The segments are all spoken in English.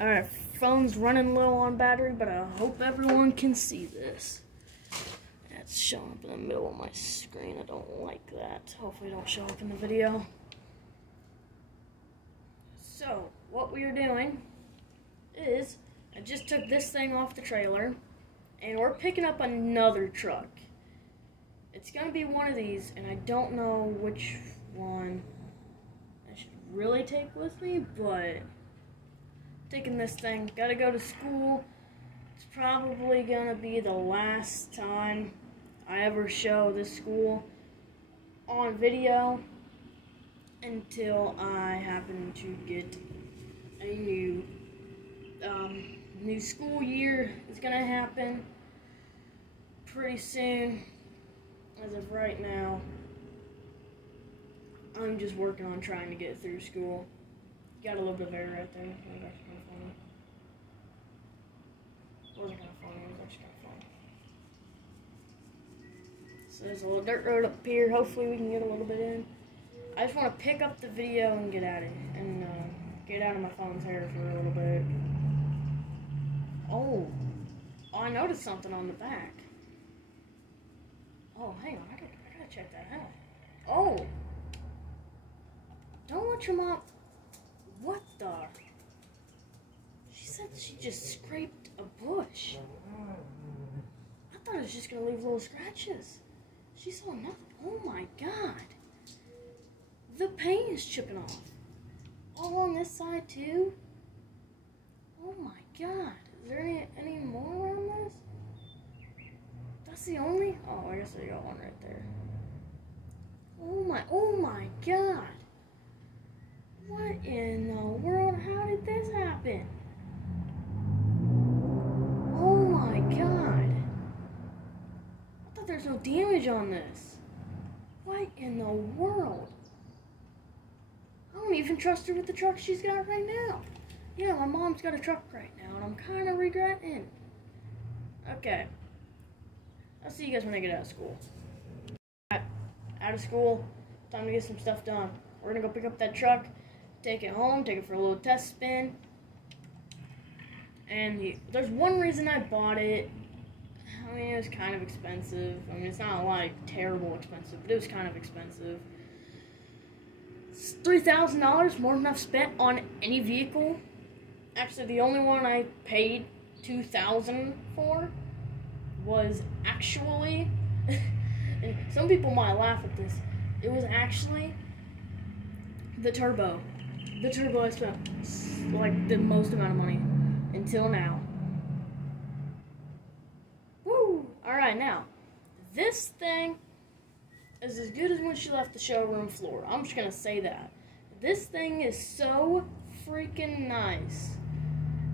Alright, phone's running low on battery, but I hope everyone can see this. It's showing up in the middle of my screen. I don't like that. Hopefully it don't show up in the video. So, what we are doing is, I just took this thing off the trailer, and we're picking up another truck. It's going to be one of these, and I don't know which one I should really take with me, but taking this thing, gotta go to school. It's probably gonna be the last time I ever show this school on video until I happen to get a new school year is gonna happen pretty soon. As of right now, I'm just working on trying to get through school. Got a little bit of air right there. That was actually kind of funny. It wasn't kind of funny, it was actually kind of funny. So there's a little dirt road up here. Hopefully we can get a little bit in. I just want to pick up the video and get at it. And get out of my phone's hair for a little bit. Oh, I noticed something on the back. Oh, hang on. I gotta check that out. Oh. Don't let your mom... What the? She said she just scraped a bush. I thought it was just gonna leave little scratches. She saw nothing. Oh my god. The paint is chipping off. All on this side too? Oh my god. Is there any more around this? That's the only? Oh, I guess I got one right there. Oh my god. What in the world? How did this happen? Oh my god. I thought there's no damage on this. What in the world? I don't even trust her with the truck she's got right now. Yeah, my mom's got a truck right now, and I'm kind of regretting. Okay. I'll see you guys when I get out of school. Out of school, time to get some stuff done. We're gonna go pick up that truck. Take it home, take it for a little test spin. And there's one reason I bought it. I mean, it was kind of expensive. I mean, it's not like terrible expensive, but it was kind of expensive. It's $3,000, more than I've spent on any vehicle. Actually, the only one I paid $2,000 for was actually, and some people might laugh at this, it was actually the turbo. The turbo I spent like the most amount of money until now. Woo! Alright, now, this thing is as good as when she left the showroom floor. I'm just gonna say that. This thing is so freaking nice.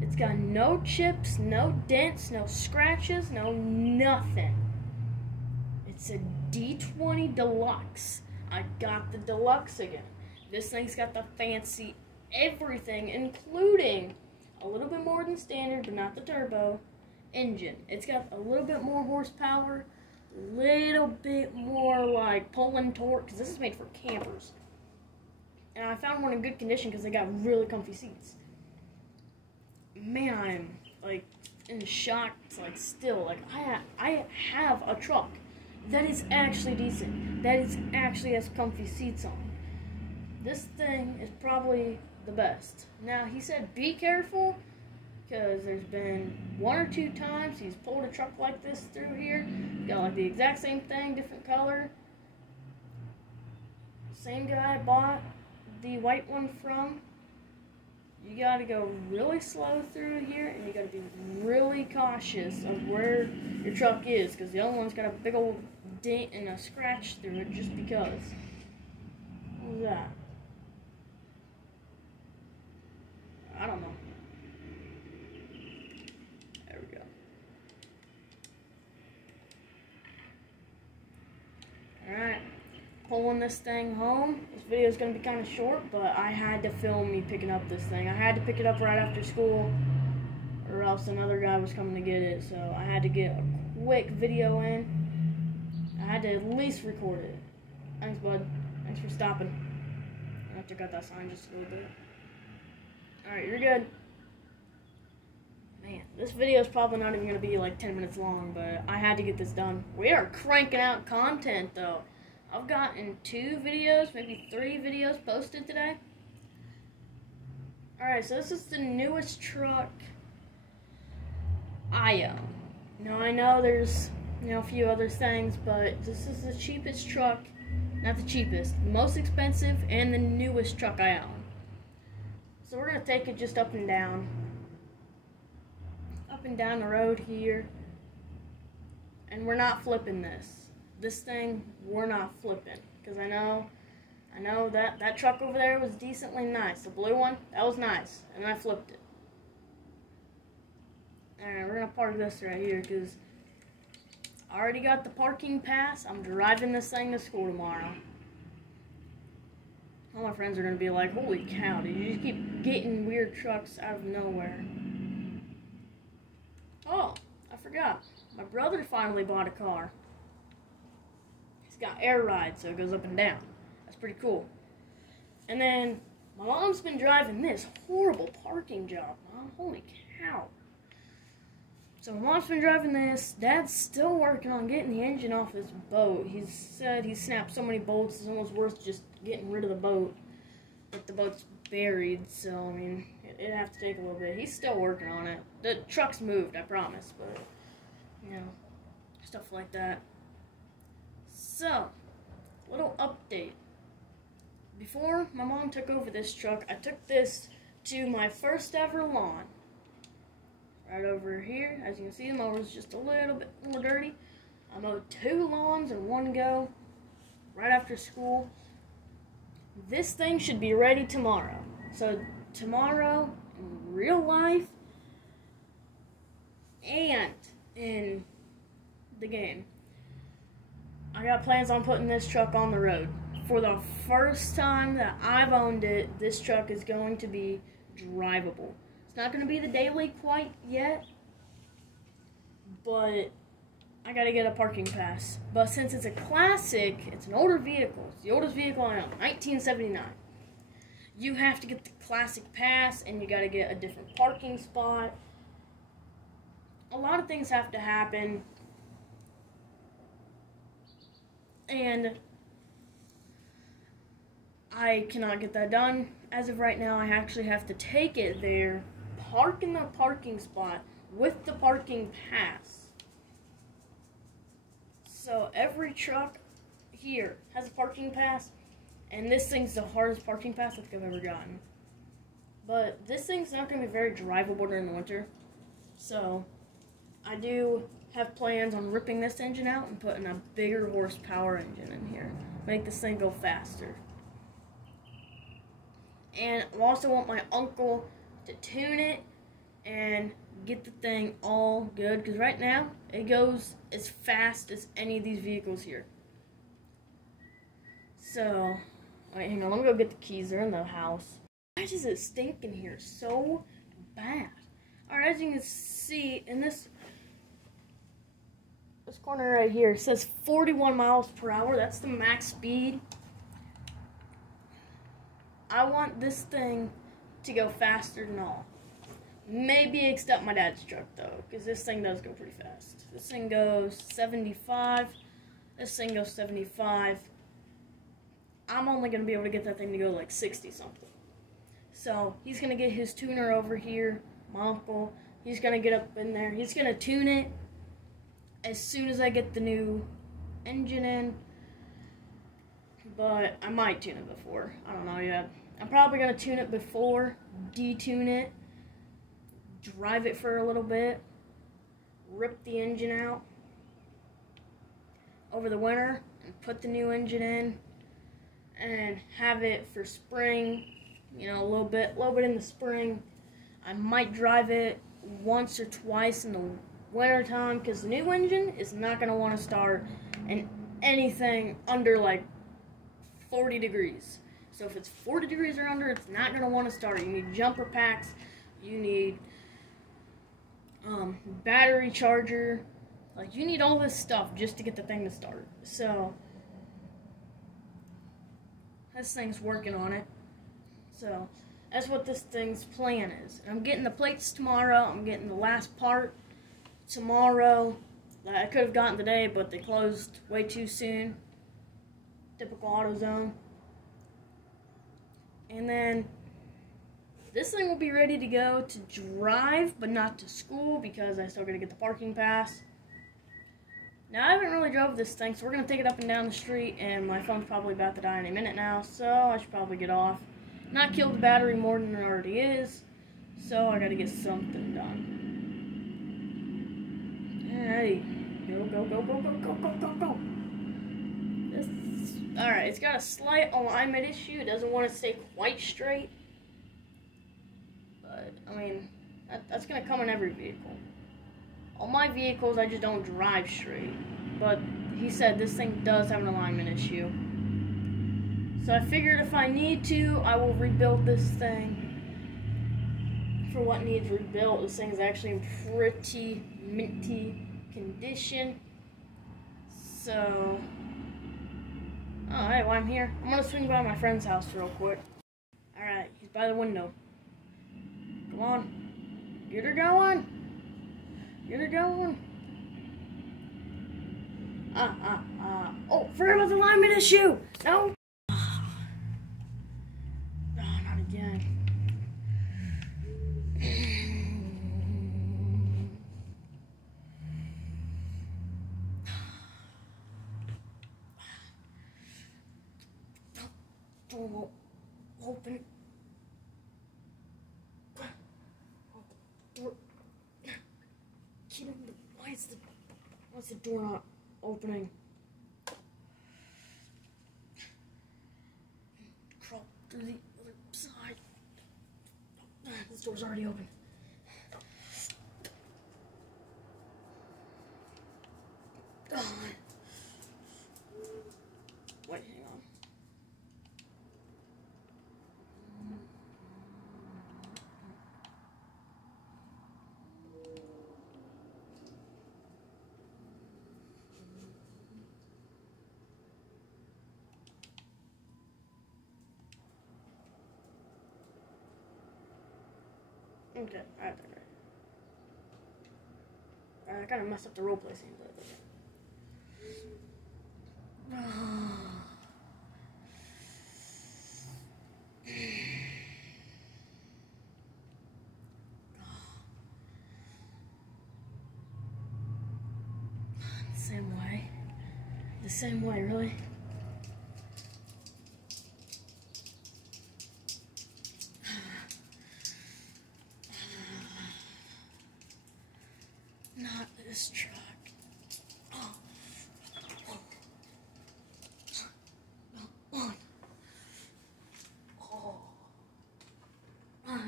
It's got no chips, no dents, no scratches, no nothing. It's a D20 Deluxe. I got the Deluxe again. This thing's got the fancy everything, including a little bit more than standard, but not the turbo, engine. It's got a little bit more horsepower, a little bit more like pull and torque, because this is made for campers. And I found one in good condition because they got really comfy seats. Man, I'm like in shock. Like still, like I have a truck that is actually decent. That is actually has comfy seats on. This thing is probably the best. Now, he said be careful, because there's been one or two times he's pulled a truck like this through here. Got like the exact same thing, different color. Same guy bought the white one from. You gotta go really slow through here, and you gotta be really cautious of where your truck is, because the other one's got a big old dent and a scratch through it just because. What was that? I don't know. There we go. Alright. Pulling this thing home. This video is going to be kind of short, but I had to film me picking up this thing. I had to pick it up right after school, or else another guy was coming to get it. So I had to get a quick video in. I had to at least record it. Thanks, bud. Thanks for stopping. I have to cut that sign just a little bit. Alright, you're good. This video is probably not even going to be like 10 minutes long, but I had to get this done. We are cranking out content, though. I've gotten 2 videos, maybe 3 videos posted today. Alright, so this is the newest truck I own. Now, I know there's, a few other things, but this is the cheapest truck. Not the cheapest, the most expensive, and the newest truck I own. So we're going to take it just up and down. Up and down the road here. And we're not flipping this. This thing, we're not flipping. Because I know that truck over there was decently nice. The blue one, that was nice. And I flipped it. Alright, we're going to park this right here because I already got the parking pass. I'm driving this thing to school tomorrow. All my friends are going to be like, holy cow, dude, you just keep getting weird trucks out of nowhere. Oh, I forgot. My brother finally bought a car. He's got air ride, so it goes up and down. That's pretty cool. And then my mom's been driving this horrible parking job, Mom. Holy cow. So my mom's been driving this. Dad's still working on getting the engine off his boat. He said he snapped so many bolts, it's almost worth just getting rid of the boat. But the boat's buried, so, I mean, it'd have to take a little bit. He's still working on it. The truck's moved, I promise, but, stuff like that. So, little update. Before my mom took over this truck, I took this to my first ever lawn. Right over here, as you can see, the mower's just a little bit more dirty. I mowed 2 lawns in one go, right after school. This thing should be ready tomorrow. So tomorrow, in real life, and in the game, I got plans on putting this truck on the road. For the first time that I've owned it, this truck is going to be drivable. It's not going to be the daily quite yet, but I got to get a parking pass. But since it's a classic, it's an older vehicle. It's the oldest vehicle I own, 1979. You have to get the classic pass, and you got to get a different parking spot. A lot of things have to happen, and I cannot get that done. As of right now, I actually have to take it there, park in the parking spot with the parking pass. So every truck here has a parking pass, and this thing's the hardest parking pass I think I've ever gotten. But this thing's not going to be very drivable during the winter. So I do have plans on ripping this engine out and putting a bigger horsepower engine in here. Make this thing go faster. And I also want my uncle to tune it and get the thing all good, because right now it goes as fast as any of these vehicles here. So, wait, hang on, let me go get the keys. They're in the house. Why does it stink in here so bad? Alright, as you can see in this corner right here, it says 41 miles per hour. That's the max speed. I want this thing to go faster than all. Maybe except my dad's truck, though, because this thing does go pretty fast. This thing goes 75. This thing goes 75. I'm only going to be able to get that thing to go like 60-something. So, he's going to get his tuner over here, my uncle. He's going to get up in there. He's going to tune it as soon as I get the new engine in. But I might tune it before. I don't know yet. I'm probably going to tune it before, detune it, drive it for a little bit, rip the engine out over the winter, and put the new engine in, and have it for spring, a little bit in the spring. I might drive it once or twice in the winter time, because the new engine is not going to want to start in anything under like 40 degrees. So if it's 40 degrees or under, it's not going to want to start. You need jumper packs, you need battery charger, like you need all this stuff just to get the thing to start. So this thing's working on it. So That's what this thing's plan is. And I'm getting the plates tomorrow. I'm getting the last part tomorrow that I could have gotten today, but they closed way too soon. Typical AutoZone. And then this thing will be ready to go to drive, but not to school because I still got to get the parking pass. Now, I haven't really drove this thing, so we're going to take it up and down the street, and my phone's probably about to die in a minute now, so I should probably get off. Not kill the battery more than it already is, so I got to get something done. Alrighty. Go, go, go, go, go, go, go, go, go. Alright, it's got a slight alignment issue. It doesn't want to stay quite straight. But, I mean, that's going to come in every vehicle. All my vehicles, I just don't drive straight. But he said this thing does have an alignment issue. So I figured if I need to, I will rebuild this thing. For what needs rebuilt, this thing is actually in pretty minty condition. So, alright, while I'm here, I'm going to swing by my friend's house real quick. Alright, he's by the window. Come on. Get her going. Get her going. Oh, forgot about the alignment issue. No. Oh, not again. Door won't open. Door. Why is the door not opening? Crawl to the other side. This door's already open. Wait, hang on. Okay, alright. I kind of messed up the roleplay scene, but okay. The same way, really? Not this truck. Oh.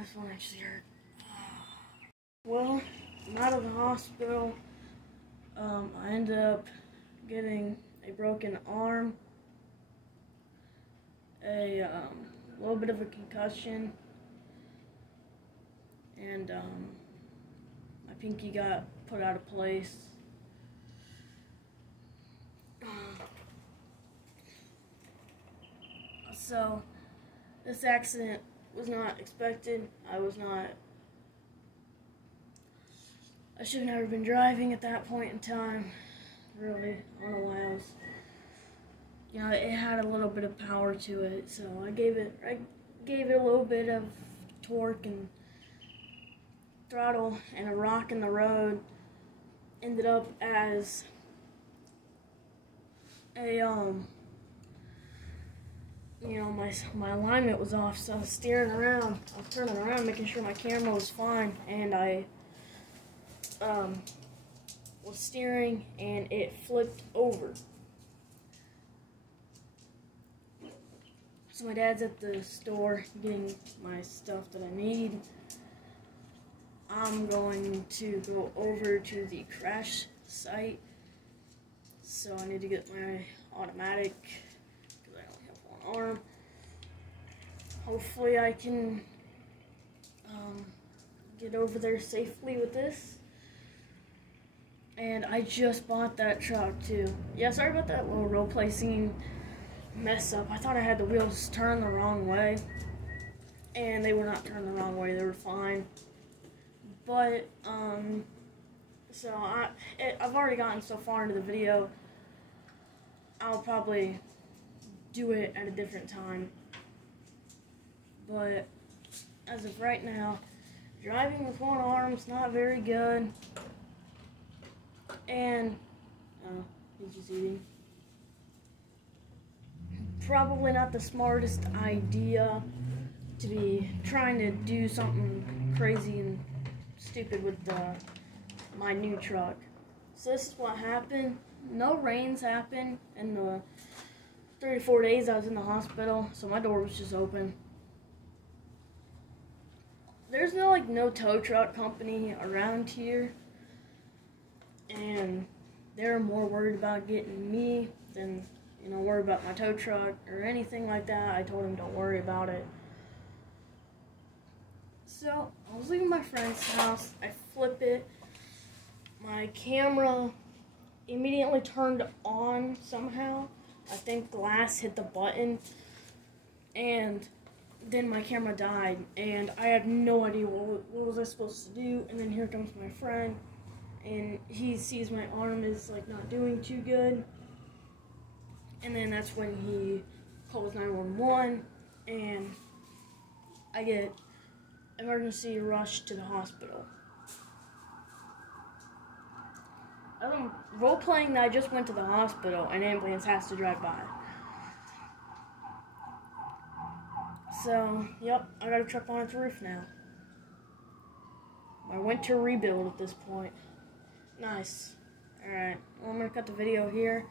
This one actually hurt. Well, I'm out of the hospital. I ended up getting a broken arm, a little bit of a concussion, and my pinky got put out of place. So this accident was not expected. I should have never been driving at that point in time. Really, I don't know why I was. You know, it had a little bit of power to it, so I gave it a little bit of torque and throttle, and a rock in the road ended up as a you know, my alignment was off, so I was steering around. I was turning around, making sure my camera was fine, and I was steering, and it flipped over. So my dad's at the store getting my stuff that I need. I'm going to go over to the crash site, so I need to get my automatic, because I only have one arm. Hopefully I can get over there safely with this. And I just bought that truck too. Yeah, sorry about that little roleplay scene mess up. I thought I had the wheels turned the wrong way. and they were not turned the wrong way. They were fine. But, so I've already gotten so far into the video, I'll probably do it at a different time. But, as of right now, driving with one arm's not very good. And, he's just eating. Probably not the smartest idea to be trying to do something crazy and stupid with my new truck. So this is what happened. No rains happened in the 34 days I was in the hospital, so my door was just open. There's no tow truck company around here, and they're more worried about getting me than, worried about my tow truck or anything like that. I told them don't worry about it. So, I was leaving my friend's house, I flip it, my camera immediately turned on somehow. I think glass hit the button, and then my camera died, and I had no idea what was I supposed to do. And then here comes my friend, and he sees my arm is not doing too good, and then that's when he calls 911, and I get emergency rush to the hospital. I'm role-playing that I just went to the hospital, and an ambulance has to drive by. So, yep, I got a truck on its roof now. My winter rebuild at this point. Nice. Alright, well, I'm going to cut the video here.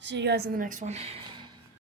See you guys in the next one.